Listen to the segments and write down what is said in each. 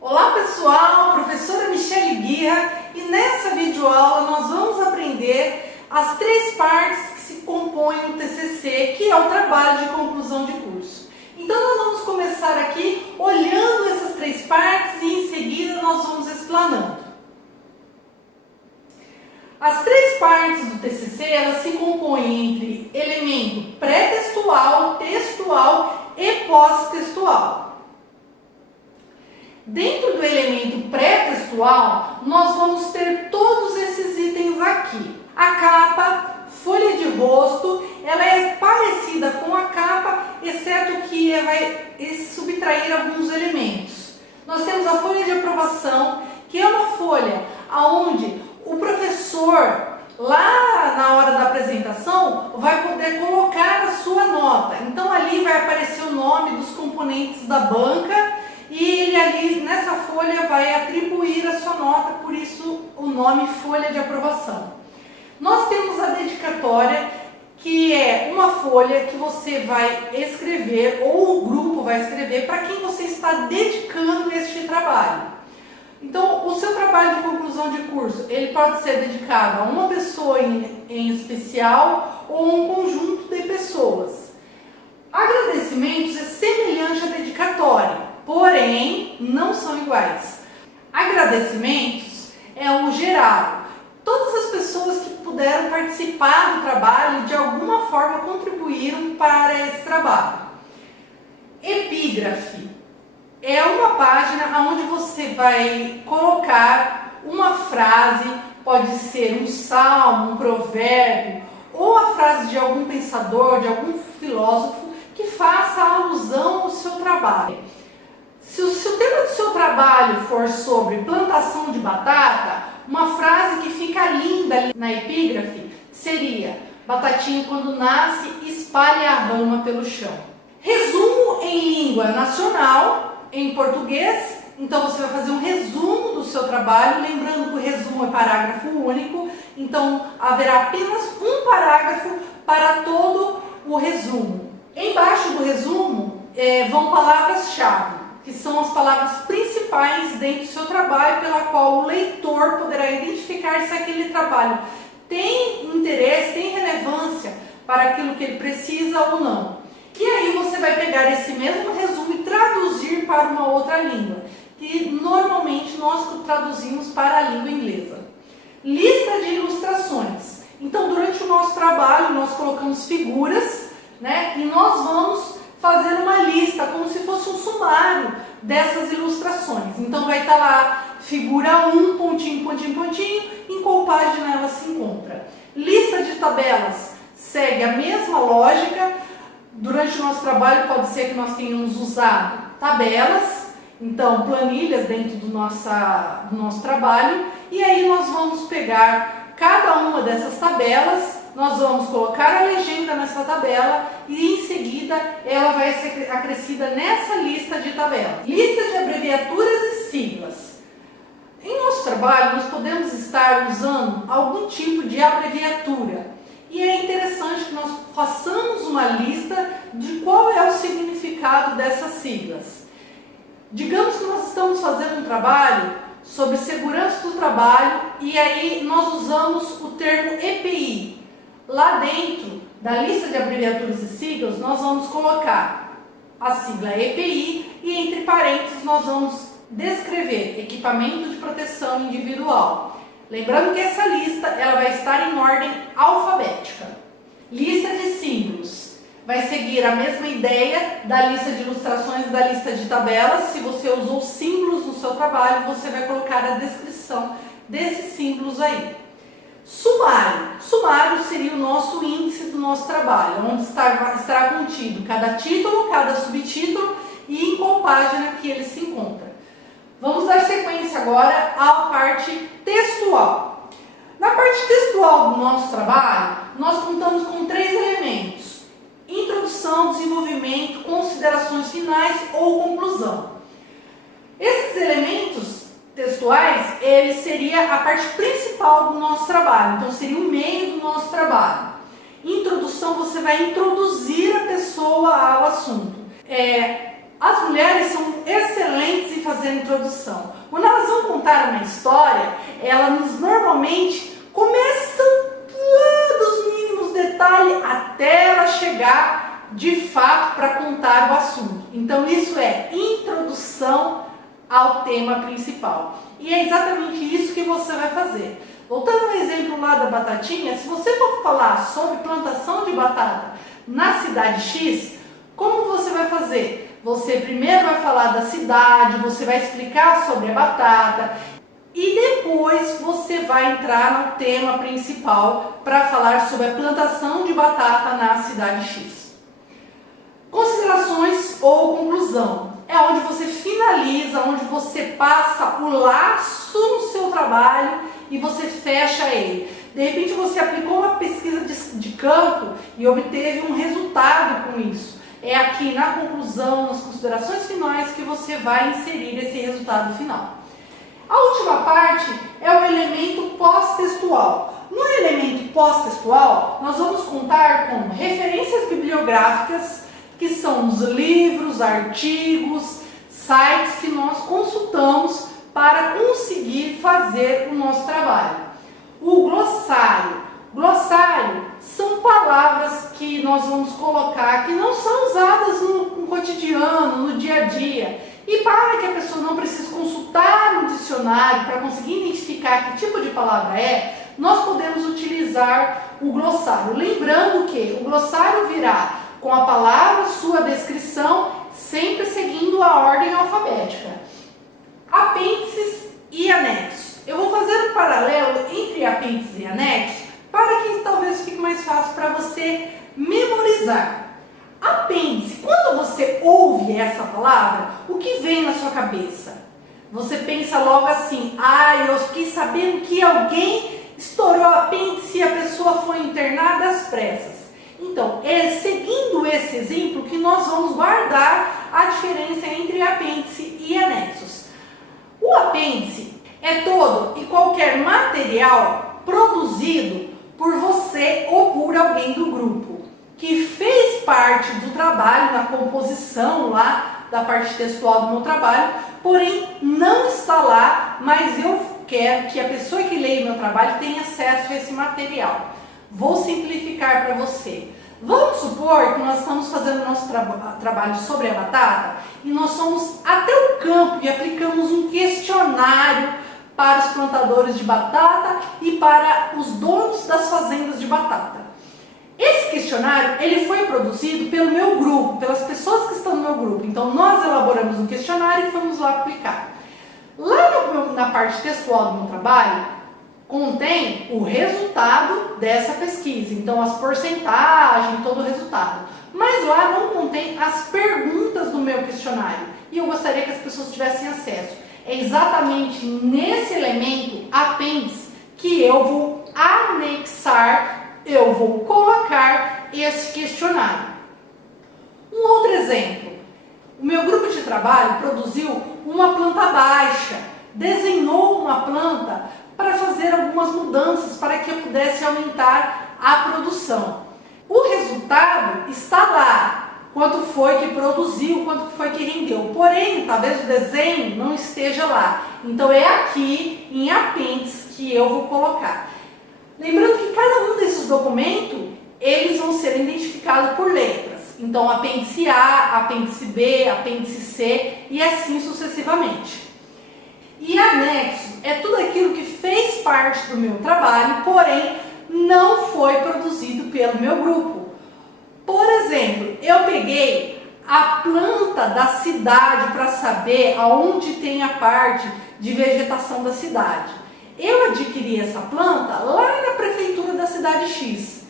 Olá pessoal, professora Michele Guirra, e nessa videoaula nós vamos aprender as três partes que se compõem o TCC, que é o trabalho de conclusão de curso. Então nós vamos começar aqui olhando essas três partes e em seguida nós vamos explanando. As três partes do TCC, elas se compõem entre elemento pré-textual, textual e pós-textual. Dentro do elemento pré-textual, nós vamos ter todos esses itens aqui. A capa, folha de rosto, ela é parecida com a capa, exceto que vai subtrair alguns elementos. Nós temos a folha de aprovação, que é uma folha onde o professor, lá na hora da apresentação, vai poder colocar a sua nota. Então ali vai aparecer o nome dos componentes da banca e ele ali nessa folha vai atribuir a sua nota, por isso o nome folha de aprovação. Nós temos a dedicatória, que é uma folha que você vai escrever, ou o grupo vai escrever, para quem você está dedicando este trabalho. Então, o seu trabalho de conclusão de curso, ele pode ser dedicado a uma pessoa em especial ou a um conjunto de pessoas. Agradecimentos é semelhante à dedicatória, porém, não são iguais. Agradecimentos é o geral. Todas as pessoas que puderam participar do trabalho e de alguma forma contribuíram para esse trabalho. Epígrafe é uma página onde você vai colocar uma frase, pode ser um salmo, um provérbio, ou a frase de algum pensador, de algum filósofo, que faça alusão ao seu trabalho. Se o tema do seu trabalho for sobre plantação de batata, uma frase que fica linda ali na epígrafe seria: batatinha quando nasce espalha a rama pelo chão. Resumo em língua nacional, em português, então você vai fazer um resumo do seu trabalho, lembrando que o resumo é parágrafo único, então haverá apenas um parágrafo para todo o resumo. Embaixo do resumo vão palavras-chave, que são as palavras principais dentro do seu trabalho, pela qual o leitor poderá identificar se aquele trabalho tem interesse, tem relevância para aquilo que ele precisa ou não. E aí você vai pegar esse mesmo resumo e traduzir para uma outra língua, que normalmente nós traduzimos para a língua inglesa. Lista de ilustrações. Então, durante o nosso trabalho, nós colocamos figuras, né? E nós vamos fazer uma lista, como se fosse um sumário dessas ilustrações. Então vai estar lá figura 1, pontinho, pontinho, pontinho, em qual página ela se encontra. Lista de tabelas segue a mesma lógica. Durante o nosso trabalho pode ser que nós tenhamos usado tabelas, então planilhas dentro do nosso trabalho, e aí nós vamos pegar cada uma dessas tabelas, nós vamos colocar a legenda nessa tabela e em seguida ela vai ser acrescida nessa lista de tabelas. Lista de abreviaturas e siglas. Em nosso trabalho nós podemos estar usando algum tipo de abreviatura e é interessante que nós façamos uma lista de qual é o significado dessas siglas. Digamos que nós estamos fazendo um trabalho sobre segurança do trabalho e aí nós usamos o termo EPI. Lá dentro da lista de abreviaturas e siglas, nós vamos colocar a sigla EPI e entre parênteses nós vamos descrever equipamento de proteção individual. Lembrando que essa lista ela vai estar em ordem alfabética. Lista de símbolos. Vai seguir a mesma ideia da lista de ilustrações e da lista de tabelas. Se você usou símbolos no seu trabalho, você vai colocar a descrição desses símbolos aí. Sumário. Sumário seria o nosso índice do nosso trabalho, onde estará contido cada título, cada subtítulo e em qual página que ele se encontra. Vamos dar sequência agora à parte textual. Na parte textual do nosso trabalho, nós contamos com três elementos: introdução, desenvolvimento, considerações finais ou conclusão. Esses elementos textuais, ele seria a parte principal do nosso trabalho, então seria o meio do nosso trabalho. trabalho. Introdução, você vai introduzir a pessoa ao assunto. As mulheres são excelentes em fazer introdução. Quando elas vão contar uma história, elas normalmente começam lá dos mínimos detalhes até ela chegar de fato para contar o assunto. Então isso é introdução ao tema principal. E é exatamente isso que você vai fazer. Voltando ao exemplo lá da batatinha, se você for falar sobre plantação de batata na cidade X, como você vai fazer? Você primeiro vai falar da cidade, você vai explicar sobre a batata e depois você vai entrar no tema principal para falar sobre a plantação de batata na cidade X. Considerações ou conclusão. É onde você finaliza, onde você passa o laço no seu trabalho e você fecha ele. De repente você aplicou uma pesquisa de campo e obteve um resultado com isso. É aqui na conclusão, nas considerações finais, que você vai inserir esse resultado final. A última parte é o elemento pós-textual. No elemento pós-textual, nós vamos contar com referências bibliográficas, que são os livros, artigos, sites que nós consultamos para conseguir fazer o nosso trabalho. O glossário. Glossário são palavras que nós vamos colocar que não são usadas no cotidiano, no dia a dia. E para que a pessoa não precise consultar um dicionário para conseguir identificar que tipo de palavra é, nós podemos utilizar o glossário. Lembrando que o glossário virá com a palavra, sua descrição, sempre seguindo a ordem alfabética. Apêndices e anexos. Eu vou fazer um paralelo entre apêndices e anexos para que talvez fique mais fácil para você memorizar. Apêndice, quando você ouve essa palavra, o que vem na sua cabeça? Você pensa logo assim: eu fiquei sabendo que alguém estourou o apêndice e a pessoa foi internada às pressas. Então, é seguindo esse exemplo que nós vamos guardar a diferença entre apêndice e anexos. O apêndice é todo e qualquer material produzido por você ou por alguém do grupo, que fez parte do trabalho, na composição lá da parte textual do meu trabalho, porém não está lá, mas eu quero que a pessoa que leia o meu trabalho tenha acesso a esse material. Vou simplificar para você. Vamos supor que nós estamos fazendo nosso trabalho sobre a batata e nós fomos até o campo e aplicamos um questionário para os plantadores de batata e para os donos das fazendas de batata. Esse questionário ele foi produzido pelo meu grupo, pelas pessoas que estão no meu grupo. Então nós elaboramos um questionário e fomos lá aplicar. Lá na parte textual do meu trabalho, contém o resultado dessa pesquisa, então as porcentagens, todo o resultado. Mas lá não contém as perguntas do meu questionário e eu gostaria que as pessoas tivessem acesso. É exatamente nesse elemento apêndice que eu vou anexar, eu vou colocar esse questionário. Um outro exemplo, o meu grupo de trabalho produziu uma planta baixa, desenhou uma planta para fazer algumas mudanças para que eu pudesse aumentar a produção. O resultado está lá, quanto foi que produziu, quanto foi que rendeu. Porém, talvez o desenho não esteja lá. Então é aqui em apêndice que eu vou colocar. Lembrando que cada um desses documentos, eles vão ser identificados por letras. Então apêndice A, apêndice B, apêndice C e assim sucessivamente. E anexo é tudo aquilo que fez parte do meu trabalho, porém não foi produzido pelo meu grupo. Por exemplo, eu peguei a planta da cidade para saber aonde tem a parte de vegetação da cidade. Eu adquiri essa planta lá na prefeitura da cidade X.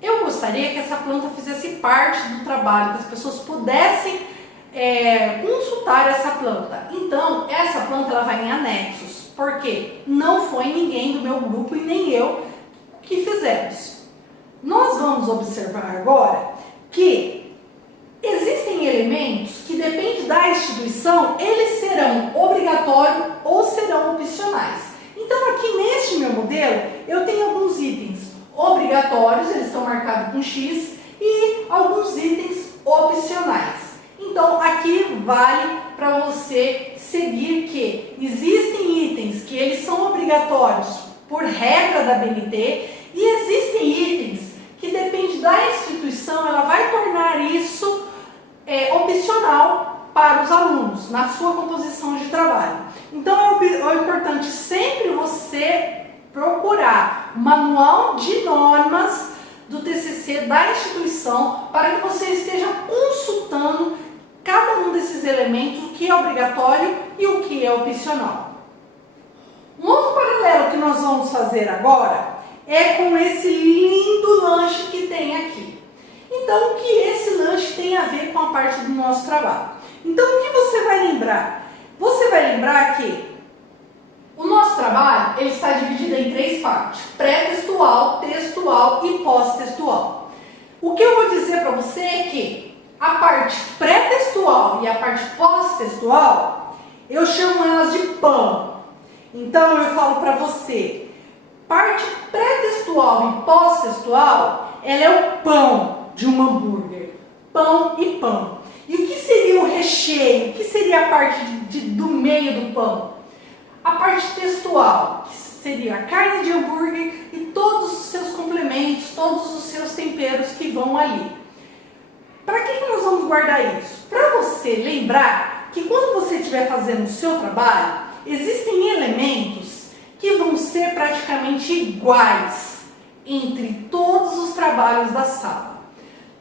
Eu gostaria que essa planta fizesse parte do trabalho, que as pessoas pudessem consultar essa planta. Então, essa planta ela vai em anexos, porque não foi ninguém do meu grupo e nem eu que fizemos. Nós vamos observar agora que existem elementos que, depende da instituição, eles serão obrigatórios ou serão opcionais. Então, aqui neste meu modelo, eu tenho alguns itens obrigatórios obrigatórios, eles estão marcados com X, e alguns itens opcionais. Então aqui vale para você seguir que existem itens que eles são obrigatórios por regra da BNT e existem itens que depende da instituição, ela vai tornar isso opcional para os alunos na sua composição de trabalho. Então é importante sempre você procurar o manual de normas do TCC da instituição para que você esteja consultando cada um desses elementos, o que é obrigatório e o que é opcional. Um outro paralelo que nós vamos fazer agora é com esse lindo lanche que tem aqui. Então, o que esse lanche tem a ver com a parte do nosso trabalho? Então, o que você vai lembrar? Você vai lembrar que o nosso trabalho ele está dividido em 3 partes: pré-textual, textual e pós-textual. O que eu vou dizer para você é que a parte pré-textual e a parte pós-textual, eu chamo elas de pão. Então eu falo para você, parte pré-textual e pós-textual, ela é o pão de um hambúrguer. Pão e pão. E o que seria o recheio? O que seria a parte do meio do pão? A parte textual, que seria a carne de hambúrguer e todos os seus complementos, todos os seus temperos que vão ali. Para que nós vamos guardar isso? Para você lembrar que quando você estiver fazendo o seu trabalho, existem elementos que vão ser praticamente iguais entre todos os trabalhos da sala.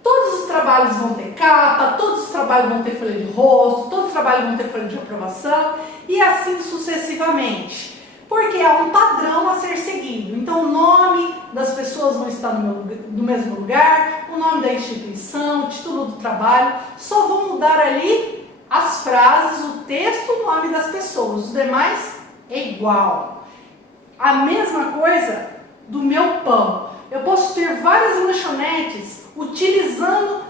Todos os trabalhos vão ter capa, todos os trabalhos vão ter folha de rosto, todos os trabalhos vão ter folha de aprovação e assim sucessivamente. Porque há um padrão a ser seguido. Então o nome das pessoas vão estar no mesmo lugar, o nome da instituição, o título do trabalho, só vão mudar ali as frases, o texto, o nome das pessoas. Os demais é igual. A mesma coisa do meu pão. Eu posso ter várias lanchonetes utilizando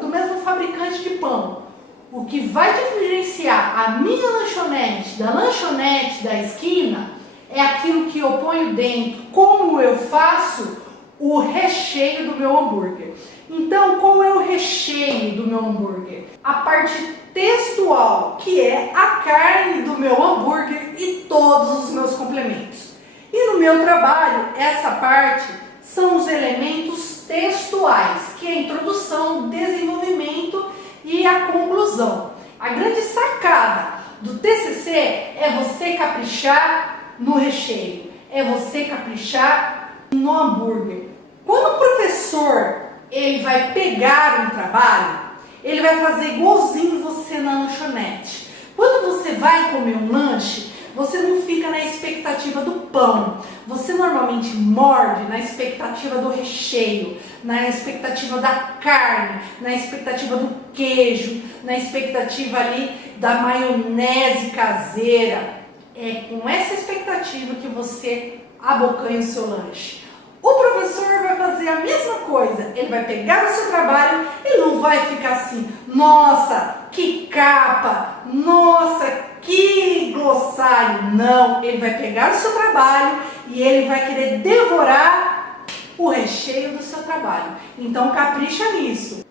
do mesmo fabricante de pão. O que vai diferenciar a minha lanchonete da esquina é aquilo que eu ponho dentro, como eu faço o recheio do meu hambúrguer. Então, qual é o recheio do meu hambúrguer? A parte textual, que é a carne do meu hambúrguer e todos os meus complementos. E no meu trabalho, essa parte são os elementos textuais, que é a introdução, o desenvolvimento e a conclusão. A grande sacada do TCC é você caprichar no recheio, é você caprichar no hambúrguer. Quando o professor ele vai pegar um trabalho, ele vai fazer igualzinho você na lanchonete. Quando você vai comer um lanche, você não fica na expectativa do pão. Você normalmente morde na expectativa do recheio, na expectativa da carne, na expectativa do queijo, na expectativa ali da maionese caseira. É com essa expectativa que você abocanha o seu lanche. O professor vai fazer a mesma coisa. Ele vai pegar o seu trabalho e não vai ficar assim: nossa, que capa, nossa, que glossário. Não, ele vai pegar o seu trabalho e ele vai querer devorar o recheio do seu trabalho. Então capricha nisso.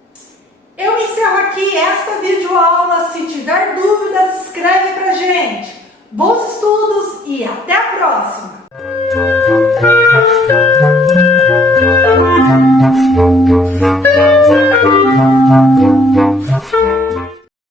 Eu encerro aqui esta videoaula. Se tiver dúvidas, escreve pra gente. Bons estudos e até a próxima!